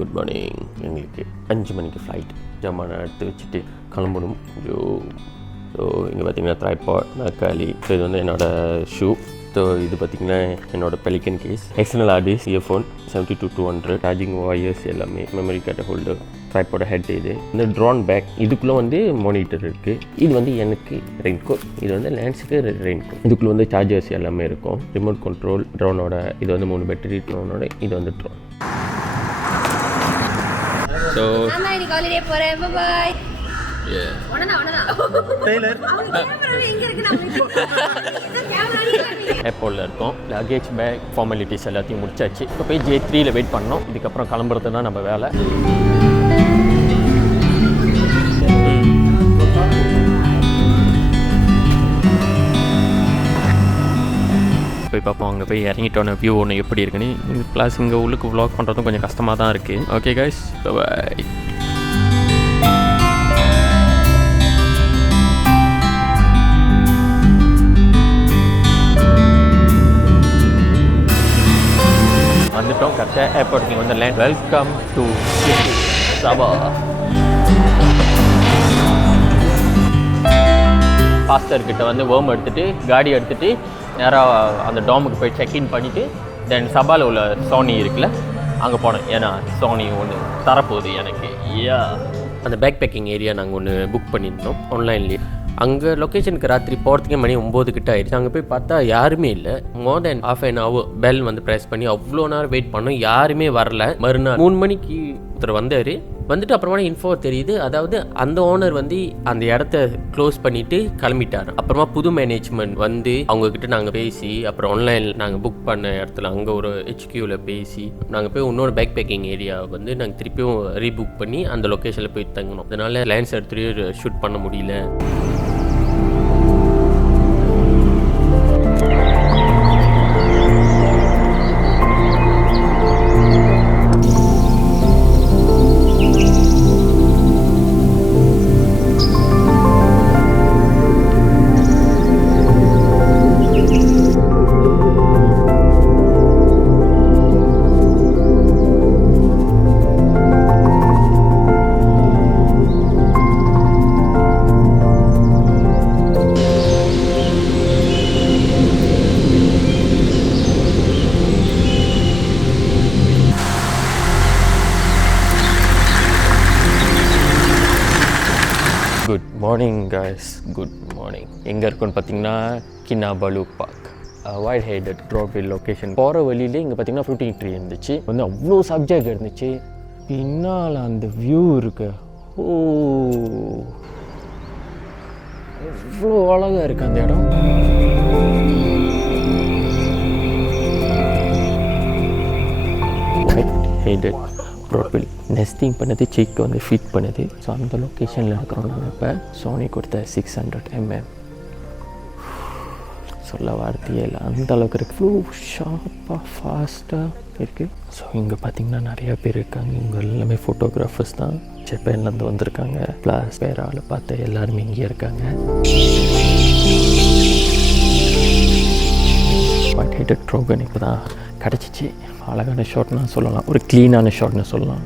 Good morning. எங்களுக்கு 5 மணிக்கு flight. ஜாமான எடுத்து வச்சுட்டு கிளம்பணும். ஸோ இங்கே பார்த்திங்கன்னா ட்ரைபாட், நாற்காலி. ஸோ இது வந்து என்னோடய ஷூ. ஸோ இது பார்த்திங்கன்னா என்னோடய pelican case, external hard earphone 72-200, charging wires எல்லாமே, memory card holder, tripod head. இது இந்த ட்ரோன் பேக், இதுக்குள்ளே வந்து மானிட்டர் இருக்குது. இது வந்து எனக்கு ரெயின் கோட், இது வந்து லேண்ட்ஸுக்கு ரெயின் கோட். இதுக்குள்ளே வந்து சார்ஜர்ஸ் எல்லாமே இருக்கும். ரிமோட் கண்ட்ரோல் ட்ரோனோட. இது வந்து 3 பேட்டரி ட்ரோனோட. இது வந்து ட்ரோன். ஸோ ஹாலிடே போகிறேன். பாய். ஏர்போர்ட்டில் இருக்கோம். லக்கேஜ் பேக் ஃபார்மாலிட்டிஸ் எல்லாத்தையும் முடிச்சாச்சு. இப்போ போய் J3ல வெயிட் பண்ணோம். இதுக்கப்புறம் கிளம்புறது தான் நம்ம வேலை. போய் பார்ப்போம். அங்கே போய் இறங்கிட்டோன்னே வியூ ஒன்று எப்படி இருக்குன்னு. ப்ளஸ் இங்கே உள்ளுக்கு வ்ளாக் பண்ணுறதும் கொஞ்சம் கஷ்டமாக தான் இருக்குது. ஓகே கைஸ், பாய். வந்துட்டோம். கரெக்டாக ஏர்போர்ட்டுக்கு வந்து லேண்ட். வெல்கம் டு சபா. பாஸ்டர்கிட்ட வந்து வேர்ம் எடுத்துகிட்டு காடி எடுத்துகிட்டு நேராக அந்த டாமுக்கு போய் செக்இன் பண்ணிவிட்டு தென் சபாவில் உள்ள சோனி இருக்குல்ல, அங்கே போனேன். ஏன்னா சோனி ஒன்று தரப்போகுது எனக்கு. அந்த பேக் பேக்கிங் ஏரியா நாங்கள் ஒன்று புக் பண்ணியிருந்தோம் ஆன்லைன்லேயே. அங்கே லொக்கேஷனுக்கு ராத்திரி போகிறதுக்கே மணி 9 கிட்ட ஆயிடுச்சு. அங்கே போய் பார்த்தா யாருமே இல்லை. மோர் தென் ½ an hour பெல் வந்து ப்ரெஸ் பண்ணி அவ்வளோ நேரம் வெயிட் பண்ணோம். யாருமே வரல. மறுநாள் 3 மணிக்கு ஒருத்தர் வந்தார். வந்துட்டு அப்புறமா இன்ஃபோ தெரியுது, அதாவது அந்த ஓனர் வந்து அந்த இடத்த க்ளோஸ் பண்ணிவிட்டு கிளம்பிட்டார். அப்புறமா புது மேனேஜ்மெண்ட் வந்து அவங்கக்கிட்ட நாங்கள் பேசி, அப்புறம் ஆன்லைனில் நாங்கள் புக் பண்ண இடத்துல அங்கே ஒரு HQவில் பேசி நாங்கள் போய் இன்னொரு பேக் பேக்கிங் ஏரியா வந்து நாங்கள் திருப்பியும் ரீபுக் பண்ணி அந்த லொக்கேஷனில் போய் தங்கணும். அதனால் லேண்ட்ஸ் எடுத்துகிட்டு ஷூட் பண்ண முடியல. Good morning guys, good morning. எங்கே இருக்குன்னு பார்த்தீங்கன்னா கினாபலு பார்க், வைட் ஹெடட் ட்ராபில் லொக்கேஷன். போகிற வழியிலே இங்கே பார்த்தீங்கன்னா ஃப்ரூட்டிங் ட்ரீ இருந்துச்சு. வந்து அவ்வளோ சப்ஜெக்ட் இருந்துச்சு. பின்னால் அந்த வியூ இருக்கு, ஓ அவ்வளோ அழகாக இருக்குது அந்த இடம். வைட் ஹெடட் ப்ரோபில் நெஸ்டிங் பண்ணது, சிக்கு வந்து ஃபிட் பண்ணுது. ஸோ அந்த லொக்கேஷனில் இருக்கிறோம் நம்ம. இப்போ சோனி கொடுத்த 600 mm சொல்ல வார்த்தையே இல்லை, அந்த அளவுக்கு இருக்குது. ஃப்ளூ ஷார்ப்பாக ஃபாஸ்ட்டாக இருக்குது. ஸோ இங்கே பார்த்திங்கன்னா நிறையா பேர் இருக்காங்க. இங்கே எல்லாமே ஃபோட்டோகிராஃபர்ஸ் தான். ஜப்பான்லேருந்து வந்திருக்காங்க. ப்ளஸ் வேறு ஆளை பார்த்து எல்லாருமே இங்கே இருக்காங்க. ஒயிட் ஹெடட் ட்ரோகன் இப்போ தான் கிடச்சிச்சு. அழகான ஷாட்னு சொல்லலாம், ஒரு க்ளீனான ஷாட்னு சொல்லலாம்.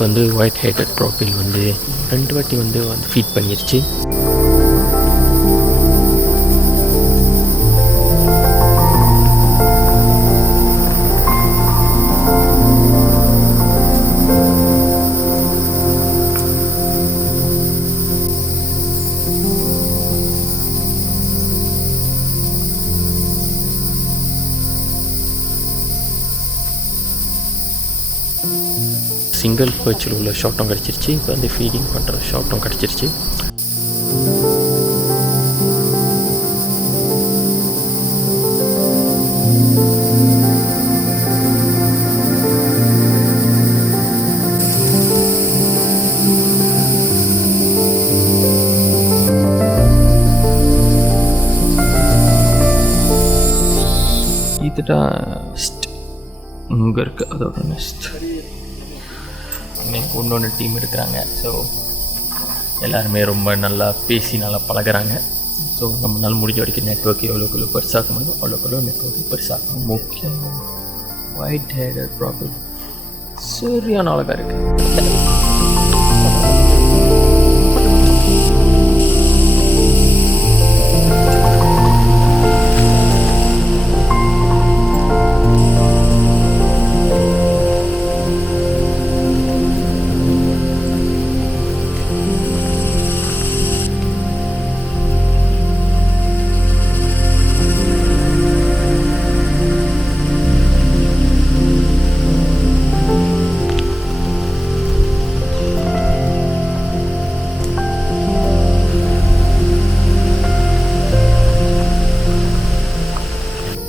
வந்து ஒயிட் ஹெடட் ப்ரோபில் வந்து 2 வாட்டி வந்து ஃபீட் பண்ணிருச்சு. சிங்கிள் பர்ச்சில் உள்ள ஷார்ட்டும் கிடச்சிருச்சு. இப்போ வந்து ஃபீடிங் பண்ணுற ஷார்ட்டும் கிடச்சிருச்சு. நெஸ்ட் இங்கே இருக்குது, அதோட நெஸ்ட். இன்னைக்கு ஒன்று டீம் இருக்கிறாங்க. ஸோ எல்லாருமே ரொம்ப நல்லா பேசி நல்லா பழகிறாங்க. ஸோ நம்மளால் முடிஞ்ச வரைக்கும் நெட்ஒர்க் எவ்வளோக்குள்ள பெருசாக்க முடியும் அவ்வளோக்குள்ள நெட்ஒர்க் பெருசாக்கணும். முக்கியம் ஒயிட் ஹேடட் ப்ராப்ளம் சரியான அழகாக இருக்குது.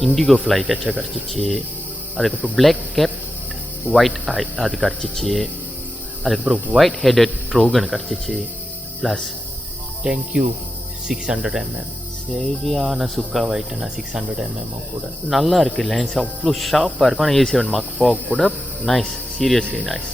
இண்டிகோ ஃப்ளை கேட்சா கிடச்சிச்சு. அதுக்கப்புறம் பிளாக் கேப் ஒயிட் ஐ அது கிடச்சிச்சு. அதுக்கப்புறம் ஒயிட் ஹெடட் ட்ரோகன் கிடச்சிச்சு. ப்ளஸ் தேங்க்யூ 600 mm சரியான சுக்கா ஒயிட்னா 600 mm கூட நல்லா இருக்குது. லைன்ஸ் அவ்வளோ ஷார்ப்பாக இருக்கும். ஆனால் A7 Mark IV கூட நைஸ், சீரியஸ்லி நைஸ்.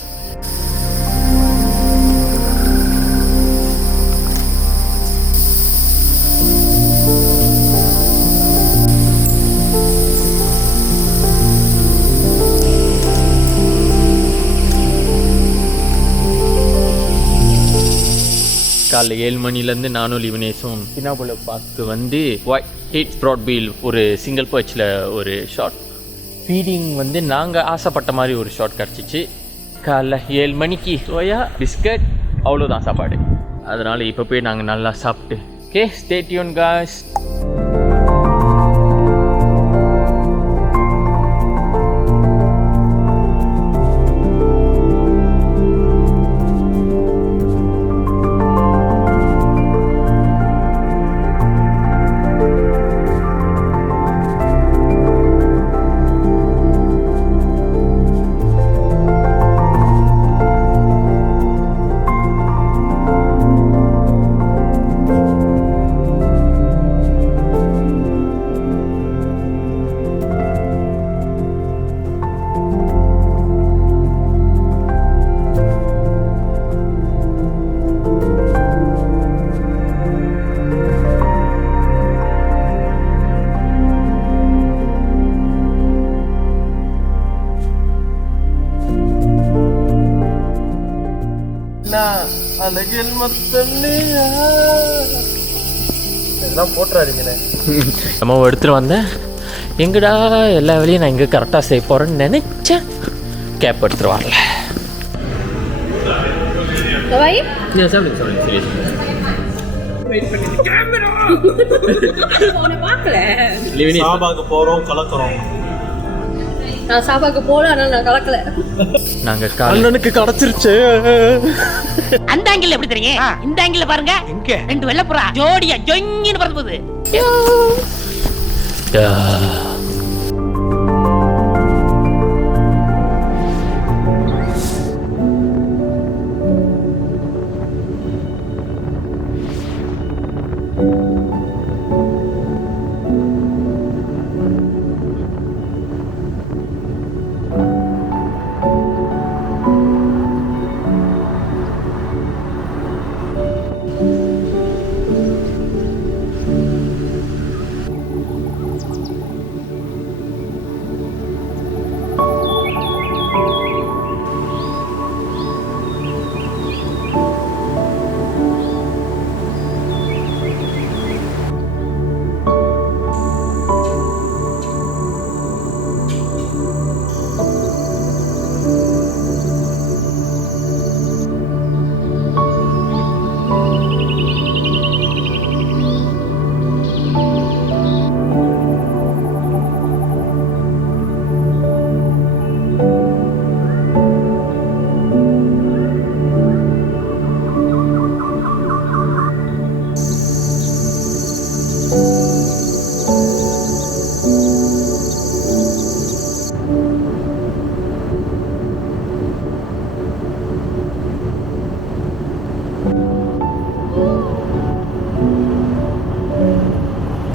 காலைல 7 மணிலேருந்து நானும் லிவனேஸும் கினாபுலு பார்க்கு வந்து ஒயிட் ஹீட் ப்ராட் வீல் ஒரு சிங்கிள் பர்ச்சில் ஒரு ஷாட் ஃபீடிங் வந்து நாங்கள் ஆசைப்பட்ட மாதிரி ஒரு ஷாட் கிடச்சிச்சு. காலைல 7 மணிக்கு சோயா பிஸ்கட் அவ்வளோதான் சாப்பாடு. அதனால் இப்போ போய் நாங்கள் நல்லா சாப்பிட்டு ஓகே ஸ்டே டியூன் காய்ஸ். அழகில் மொத்தம்லையா எல்லாம் போட்டுறாதீங்கண்ணே. நம்ம எடுத்துகிட்டு வந்தேன். எங்கடா எல்லா வேலையும் நான் இங்கே கரெக்டாக செய்ய போகிறேன்னு நினச்சேன். கேப் எடுத்துகிட்டு வரல. சாபாக்கு போகிறோம் கலக்கிறோம். நான் சாபாக்கு போல, ஆனால் நான் கலக்கல. நாங்க அண்ணனுக்கு கிடைச்சிருச்சு. அந்த ஆங்கிள் எப்படி தெரியும்? இந்த ஆங்கிள் பாருங்க, எங்க ரெண்டு வெள்ளப்புறா ஜோடியா ஜொங்கின்னு பறந்து போகுது.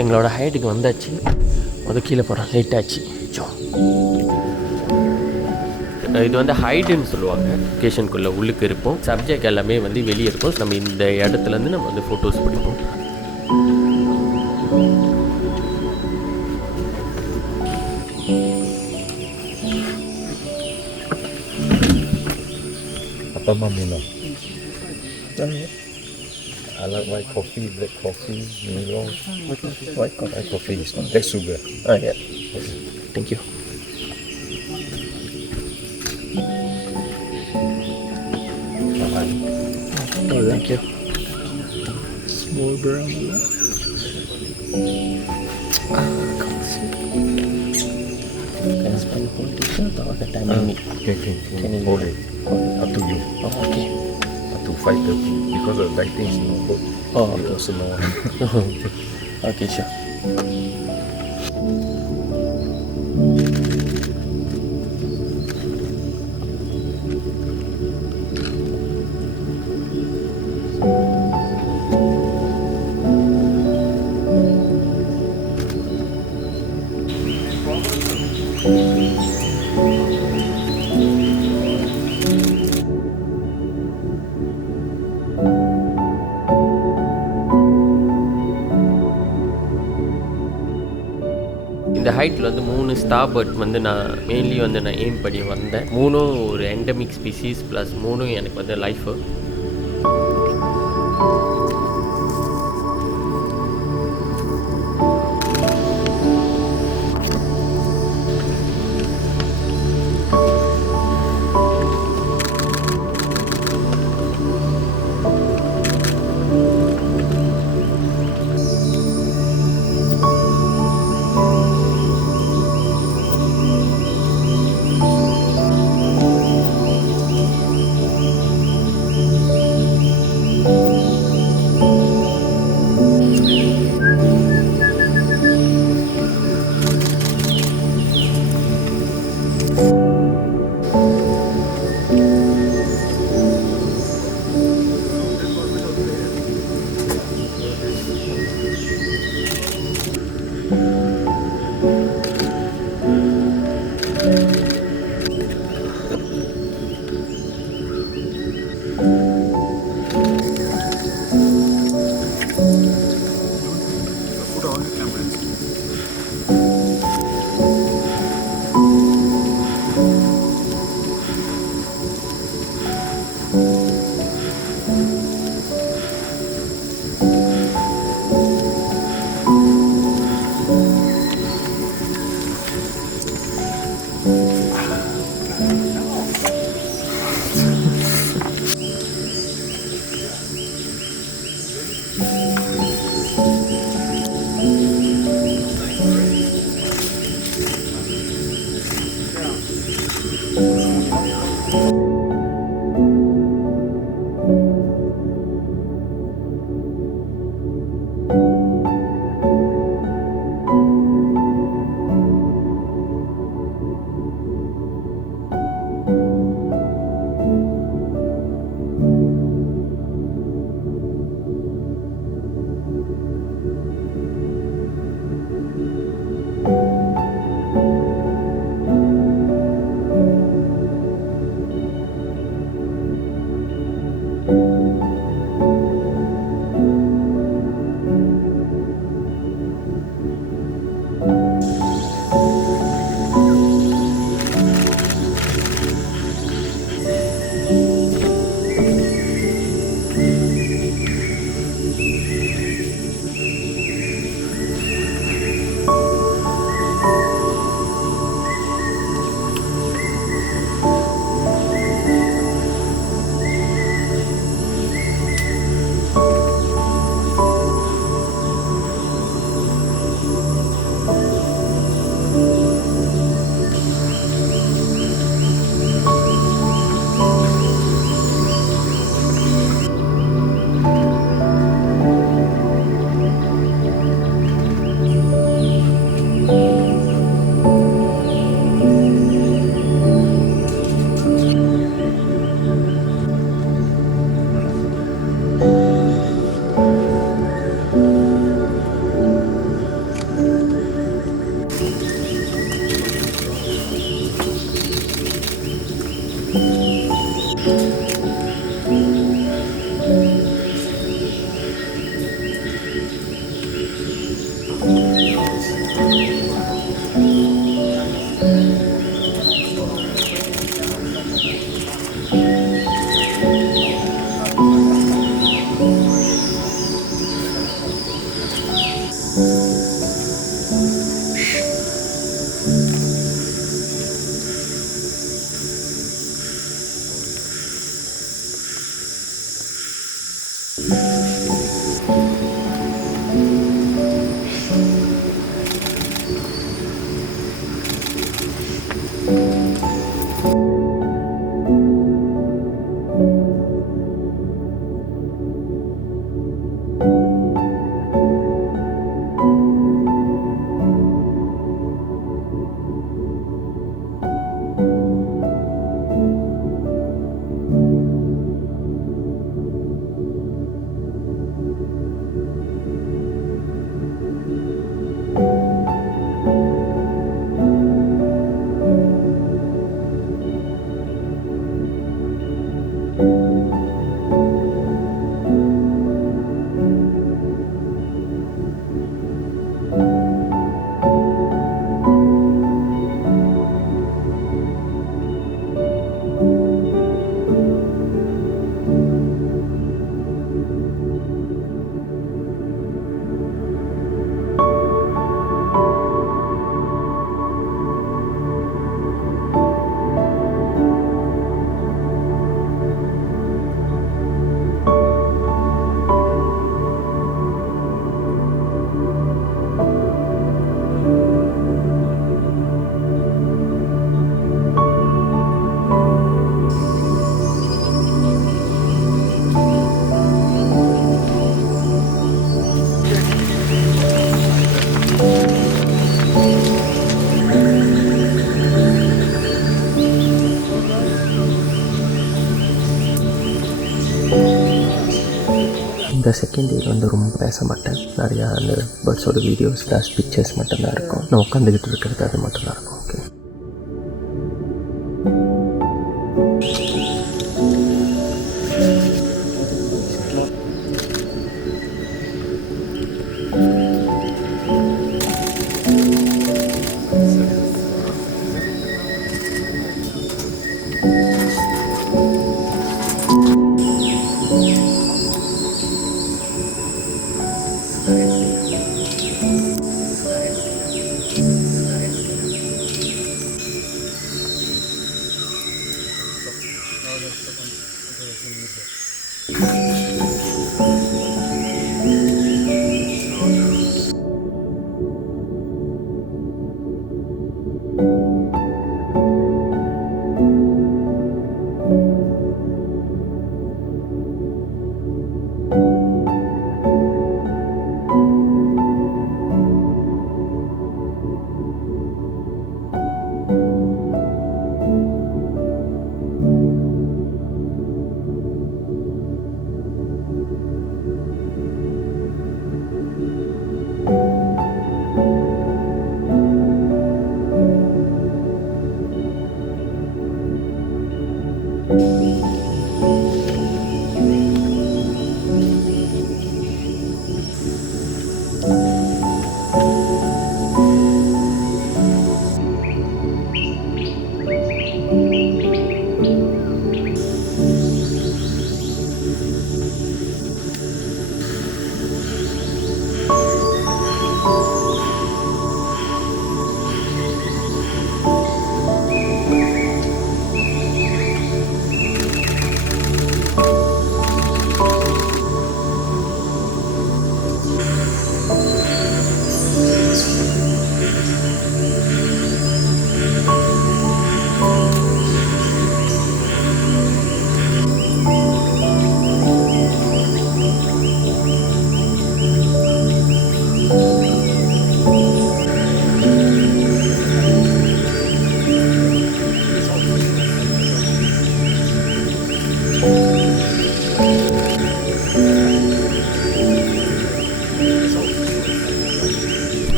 எங்களோட ஹைட்டுக்கு வந்தாச்சு. அது கீழே போகிறோம், லேட் ஆச்சு. இது வந்து ஹைடுன்னு சொல்லுவாங்க. லொக்கேஷனுக்குள்ளே உள்ளுக்கு இருப்போம், சப்ஜெக்ட் எல்லாமே வந்து வெளியே இருக்கும். நம்ம இந்த இடத்துலேருந்து நம்ம வந்து ஃபோட்டோஸ் பிடிப்போம். Apa minum? I like white coffee, black coffee, Milo. White coffee is not black sugar. Yeah. Thank you. Oh, thank you. Small brown. Can I spend full t-shirt or the time I need? Can you hold it? Up to you. Oh, okay. Up to 5:30 because the lighting is not good. Oh, You okay. also know. Okay, sure. இந்த ஹைட்டில் வந்து 3 star bird வந்து நான் mainly வந்து நான் aim பண்ணி வந்தேன். 3ம் ஒரு எண்டமிக் ஸ்பீசிஸ் ப்ளஸ் 3ம் எனக்கு வந்து லைஃபு. இந்த செகண்ட் டே வந்து ரொம்ப பேச மாட்டேன். நிறையா அந்த பேர்ட்ஸோட வீடியோஸ் ப்ளஸ் பிக்சர்ஸ் மட்டும்தான் இருக்கும். நான் உட்காந்துக்கிட்டு இருக்கிறது அது மட்டும்தான் இருக்கும். ஓகே.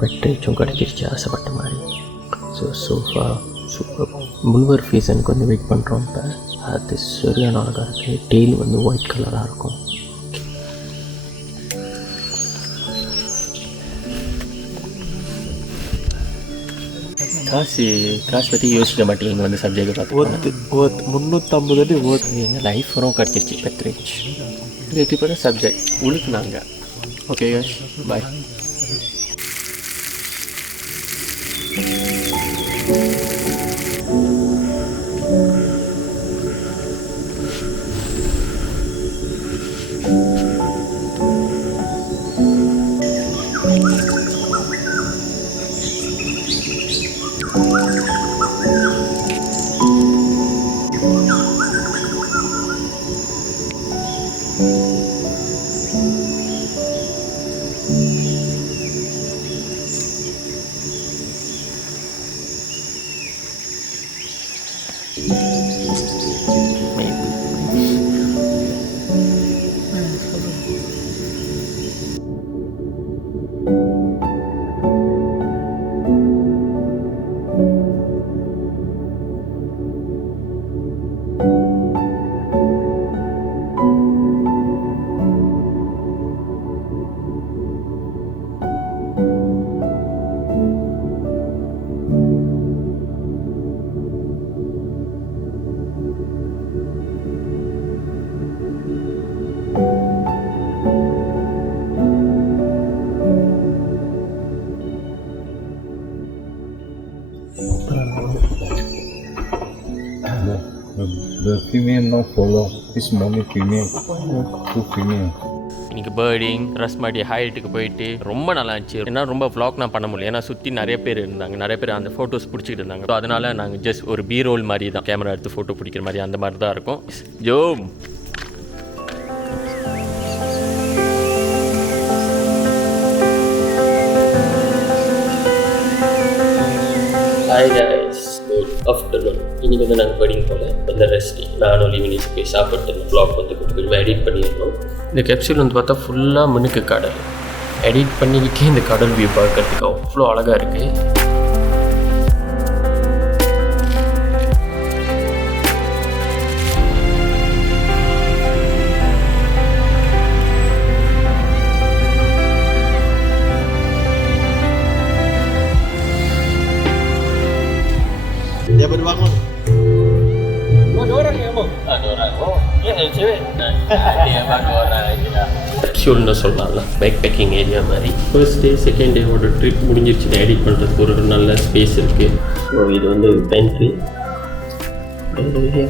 பெட்ரேச்சும் கிடச்சிருச்சு ஆசைப்பட்ட மாதிரி. Sofa super. முல்வர் சீசனுக்கு வந்து வெயிட் பண்ணுறோம். இப்போ அது சரியான அழகாக இருக்குது. டெய்லி வந்து ஒயிட் கலராக இருக்கும். காசு பற்றி யோசிக்க மாட்டேங்க. இங்கே வந்து சப்ஜெக்ட் பார்த்து 350 அடி என்ன லைஃப் வரும் கிடச்சிருச்சு பெட்ரேச். இது எப்படிப்பட்ட சப்ஜெக்ட் உழுக்குனாங்க. ஓகே காஷ் பாய். The female now follow. This morning female, two female. இன்றைக்கி பேர்டிங் ரஸ்மாடி ஹைட்டுக்கு போயிட்டு ரொம்ப நல்லா இருந்துச்சு. ஏன்னா ரொம்ப vlog நான் பண்ண முடியல. ஏன்னா சுற்றி நிறைய பேர் இருந்தாங்க. நிறைய பேர் அந்த ஃபோட்டோஸ் பிடிச்சிட்டு இருந்தாங்க. ஸோ அதனால் நாங்கள் ஜஸ்ட் ஒரு பி ரோல் மாதிரி தான் கேமரா எடுத்து ஃபோட்டோ பிடிக்கிற மாதிரி அந்த மாதிரி தான் இருக்கும். ஜோம் ஹாய் கைஸ், குட் ஆஃப்டர்நூன். இன்றைக்கி வந்து நாங்கள் பேர்டிங் போல் வந்து ரெஸ்டி நானும் ஈவினிங் போய் சாப்பிட்டு vlog வந்து கொஞ்சம் எடிட் பண்ணியிருந்தோம். இந்த கேப்சூல் வந்து பார்த்தா ஃபுல்லாக மினுக்கு கடல். எடிட் பண்ணிக்கிட்டே இந்த கடல் வியூ பார்க்கறதுக்கு அவ்வளோ அழகாக இருக்குது. Dia berbangun. Ada orang ya, Bang? Ada orang. Oh, ya cewek. Iya, Bang, orang ya. கேப்சூல்னு சொல்லலாம்ல, பேக் பேக்கிங் ஏரியா மாதிரி. ஃபர்ஸ்ட் டே செகண்ட் டேவோட ட்ரிப் முடிஞ்சிருச்சு. எடிட் பண்ணுறதுக்கு ஒரு நல்ல ஸ்பேஸ் இருக்குது. ஸோ இது வந்து பென்ட்ரி.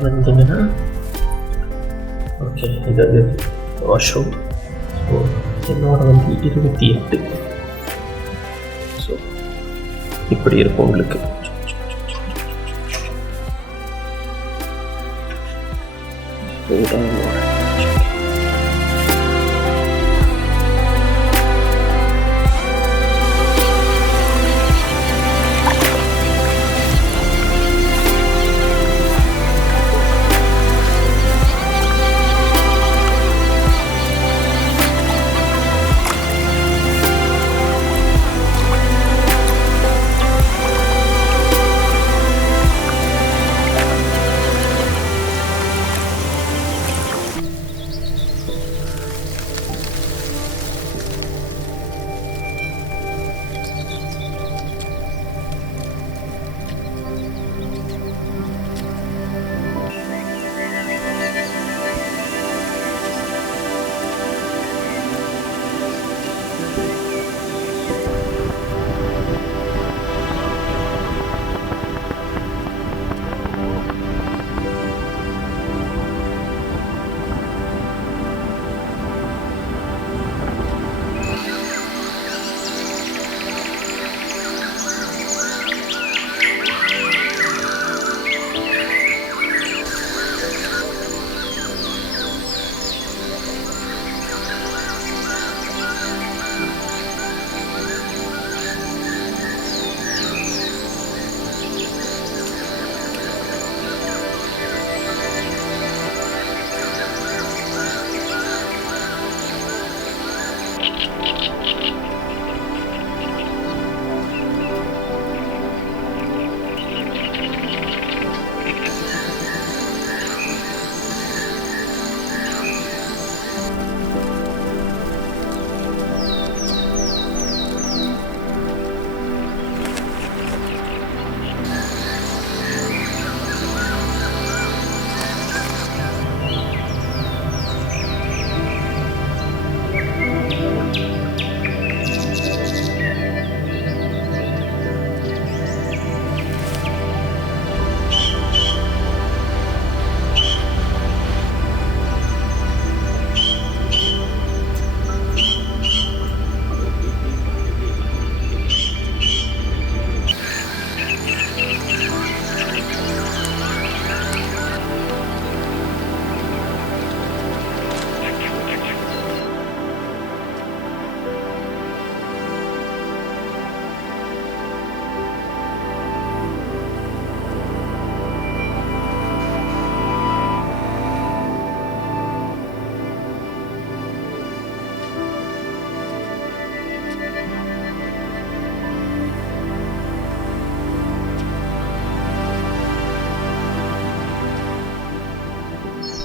வந்தீங்கன்னா ஓகே, இது வந்து வாஷ்ரூம். ஸோ என்னோட வந்து 28. ஸோ இப்படி இருக்கும் உங்களுக்கு.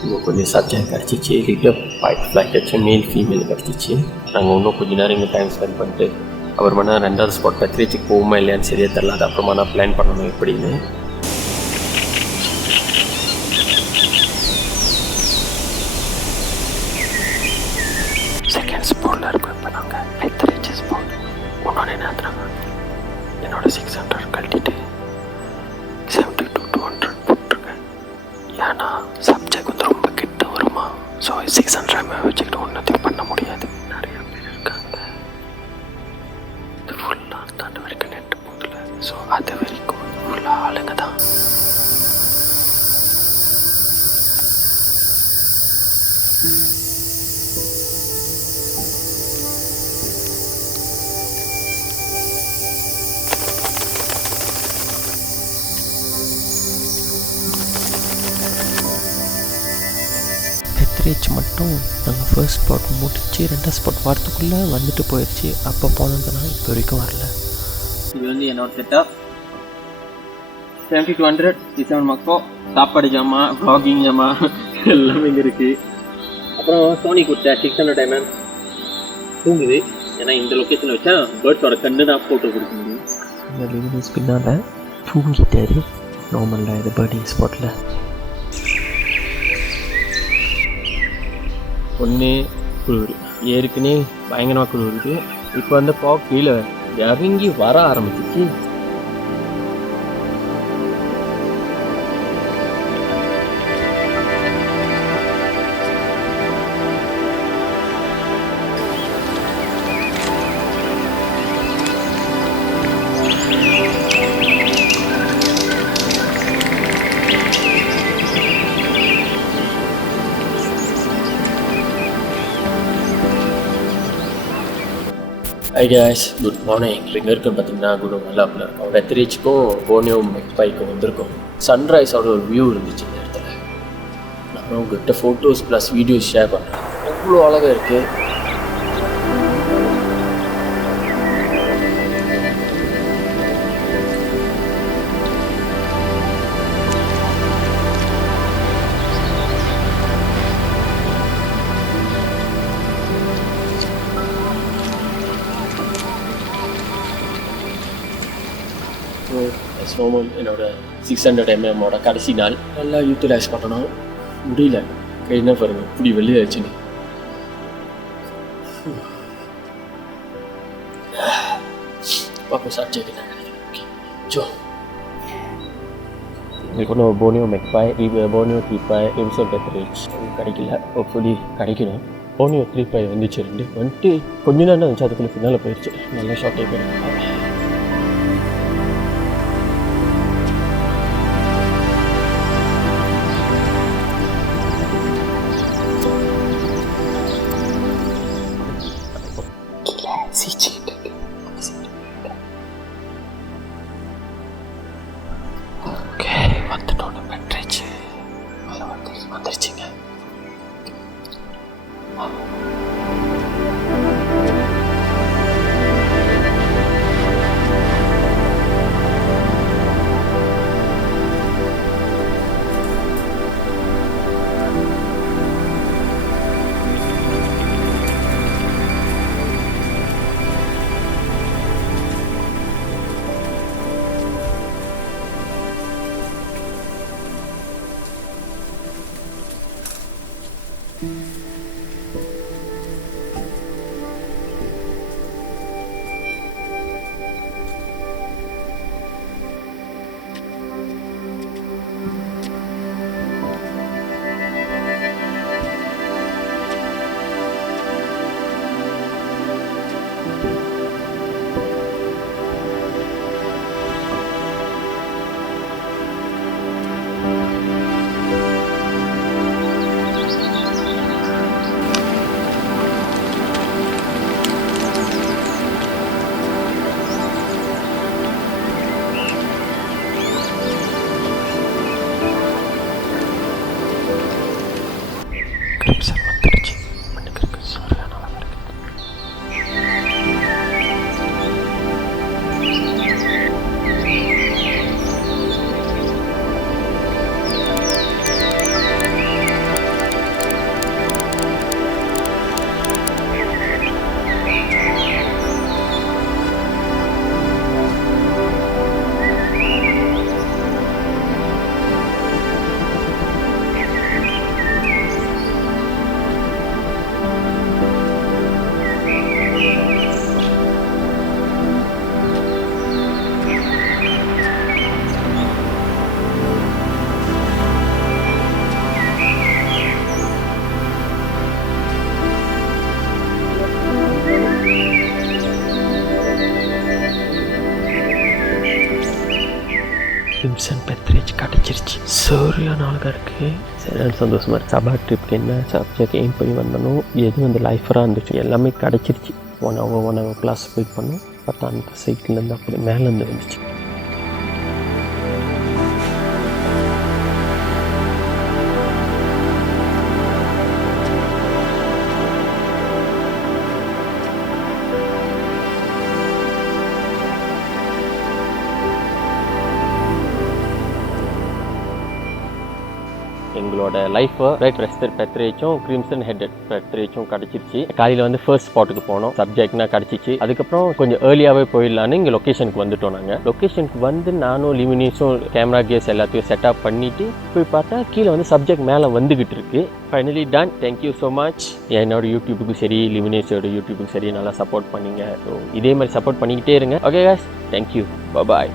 இன்னும் கொஞ்சம் சப்ஜெக்ட் கிடச்சிச்சு. லிட்டர் பைட் ஃப்ளைட் கிடச்சி மேல் ஃபீமேல் கிடச்சிச்சு. நாங்கள் இன்னும் கொஞ்சம் நேரம் இங்கே டைம் ஸ்பெண்ட் பண்ணிட்டு அப்புறமா நான் 2வது ஸ்பாட் பெத்ரேஜுக்கு போகுமா இல்லையான்னு சரியாக தெரில. அது அப்புறமா நான் பிளான் பண்ணணும் எப்படின்னு. செகண்ட் ஸ்பாட்டில் இருக்கும். இப்போ நாங்கள் பெத்ரேஜ் ஸ்பாட் ஒன்றொன்று நேரத்துறாங்க. என்னோட 600 கழட்டிட்டு 70 to 200 போட்டிருக்கேன். ஏன்னா சப்ஜெக்ட் வந்து ரொம்ப கிட்ட வருமா. ஸோ 600 வச்சுக்கிட்டு ஒன்றுத்தையும் பண்ண முடியாது. நிறைய பேர் இருக்காங்க. இது ஃபுல்லாக அந்த வரைக்கும் நெட்டு போதில். ஸோ அது வரைக்கும் ஃபுல்லாக ஆளுங்க தான். பெத்ரேஜ் மட்டும் நாங்கள் ஃபர்ஸ்ட் ஸ்பாட் முடிச்சு 2வது ஸ்பாட் வரத்துக்குள்ளே வந்துட்டு போயிடுச்சு. அப்போ போனதுனா இப்போ வரைக்கும் வரல. இது வந்து என்னோட செட்டப் 70 to 100 கிச்சன் மக்கள் சாப்பாடு ஜாமா வ்ளாகிங் ஜாமா எல்லாமே இங்கே இருக்குது. அப்புறம் சோனி கொடுத்த 600 mm தூங்குது. ஏன்னா இந்த லொக்கேஷனில் வச்சா பேர்ட்ஸோட கண்ணு தான் ஃபோட்டோ கொடுக்க முடியும். இந்த லிவிங்ஸ் பின்னால் தூங்கிட்டாரு நார்மலாக இது பேர்டிங் ஸ்பாட்டில். ஒன்று குளிர் ஏற்கனவே பயங்கரமாக குளிருது. இப்போ வந்து கீழே இறங்கி வர ஆரம்பிச்சிச்சு. Hi guys, good morning. எங்கே இருக்குன்னு பார்த்தீங்கன்னா அலாப்ல இருக்கோம். பெத்ரேஜுக்கும் போர்னியோ மெக்பாய்க்கும் வந்திருக்கோம். சன்ரைஸோட ஒரு வியூ இருந்துச்சு இந்த இடத்துல. நான் உங்கள்கிட்ட ஃபோட்டோஸ் ப்ளஸ் வீடியோஸ் ஷேர் பண்ணுறேன். அவ்வளோ அழகாக இருக்குது. என்னோட 600 mm கடைசி நாள் நல்லா யூட்டிலைஸ் பண்ணணும். முடியல என்ன பாருங்க இப்படி வெளியாச்சுன்னு. பார்ப்போம் சப்ஜெக்ட் என்ன கிடைக்கும். ஓகே ஜோ உங்களுக்கு ஒன்றும் போர்னியோ மெக்பாய் போர்னியோ 3 எம்சோல் பெத்ரேஜ் கிடைக்கல. ஹோப்ஃபுல்லி கிடைக்கணும். போர்னியோ 3 வந்துச்சு வந்துட்டு கொஞ்ச நேரம் வந்துச்சு. அதுக்குள்ளே பின்னால் போயிடுச்சு. நல்லா ஷார்ட் ஆகி வந்துருச்சுங்க. சரியான அழகாக இருக்குது. சரியான சந்தோஷமாக இருக்குது. சபா ட்ரிப்க்கு என்ன சப்ஜெக்ட் எய்ம் பண்ணி வந்தனோ எது வந்து லைஃபராக இருந்துச்சு எல்லாமே கிடச்சிருச்சு. 1 hour ப்ளஸ் வெயிட் பண்ணோம். பார்த்தா அந்த சைட்லேருந்து அப்படி மேலேருந்து வந்துச்சு. எங்களோட லைஃப்பை ரைட் ரெஸ்டட் பெத்ரேச்சும் கிரிம்சன் ஹெட்டட் பெத்ரேச்சும் கிடச்சிருச்சு. காலையில் வந்து ஃபர்ஸ்ட் ஸ்பாட்டுக்கு போனோம். சப்ஜெக்ட்னா கிடச்சிச்சு. அதுக்கப்புறம் கொஞ்சம் ஏர்லியாகவே போயிடலான்னு இங்கே லொக்கேஷனுக்கு வந்துட்டோம். நாங்கள் லொக்கேஷனுக்கு வந்து நானும் லிமினிஸும் கேமரா கேஸ் எல்லாத்தையும் செட்டப் பண்ணிவிட்டு போய் பார்த்தா கீழே வந்து சப்ஜெக்ட் மேலே வந்துக்கிட்டு இருக்கு. Finally done. Thank you so much. என்னோட யூடியூபுக்கும் சரி லிமினிஸோட யூடியூபுக்கும் சரி நல்லா சப்போர்ட் பண்ணிங்க. ஸோ இதே மாதிரி சப்போர்ட் பண்ணிக்கிட்டே இருங்க. ஓகே guys, தேங்க்யூ, பாய்.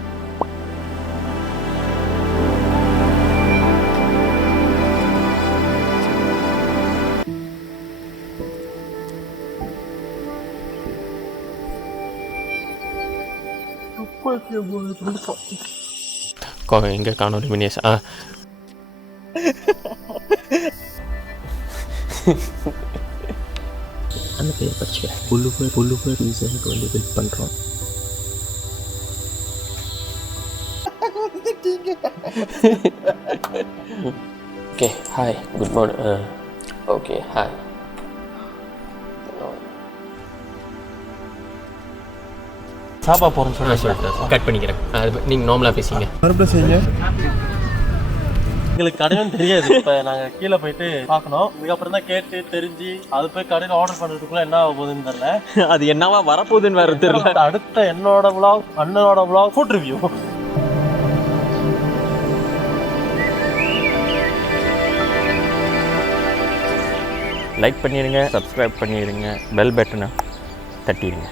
எங்கே காணோம் லிமினேஸ்? அந்த பேர் படிச்சுக்கிறேன். புல்லுவர் ரீசனுக்கு வந்து வெயிட் பண்ணுறோம். Okay hi, good morning. Okay hi. சாபா போகிறோன்னு சொல்லிட்டு கட் பண்ணிக்கிறேன். நீங்கள் நார்மலாக பேசிங்க. மறுபடியும் செய்யுங்க. எங்களுக்கு கடையும் தெரியாது. இப்போ நாங்கள் கீழே போயிட்டு பார்க்கணும். இதுக்கப்புறம் தான் கேட்டு தெரிஞ்சு அது போய் கடையில் ஆர்டர் பண்ணுறதுக்குள்ள என்ன ஆக போகுதுன்னு தெரியல. அது என்னவா வரப்போகுதுன்னு வேறு தெரியல. அடுத்த என்னோட vlog, அண்ணனோட vlog, ஃபுட் ரிவ்யூ. லைக் பண்ணிடுங்க, சப்ஸ்கிரைப் பண்ணிடுங்க, பெல் பட்டனை தட்டிடுங்க.